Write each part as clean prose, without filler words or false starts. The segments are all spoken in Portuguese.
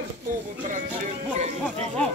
todo o povo brasileiro que é indígena.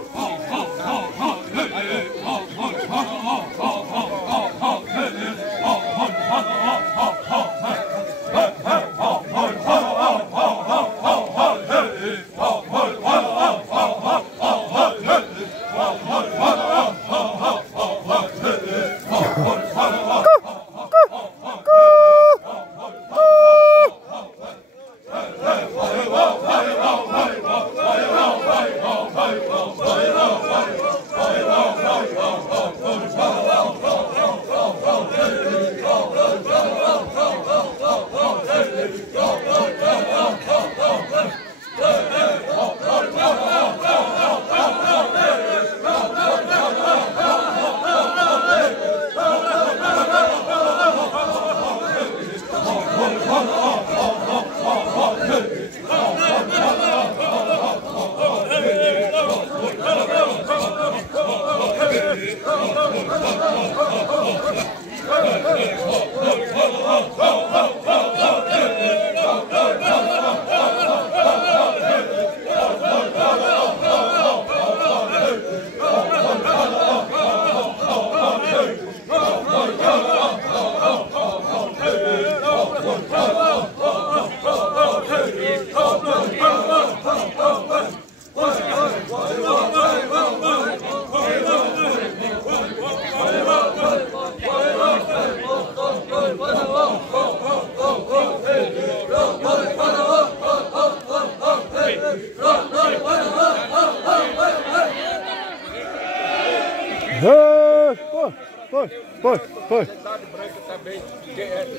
A sociedade branca também,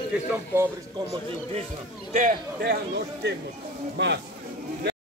que são pobres como os indígenas, terra nós temos, mas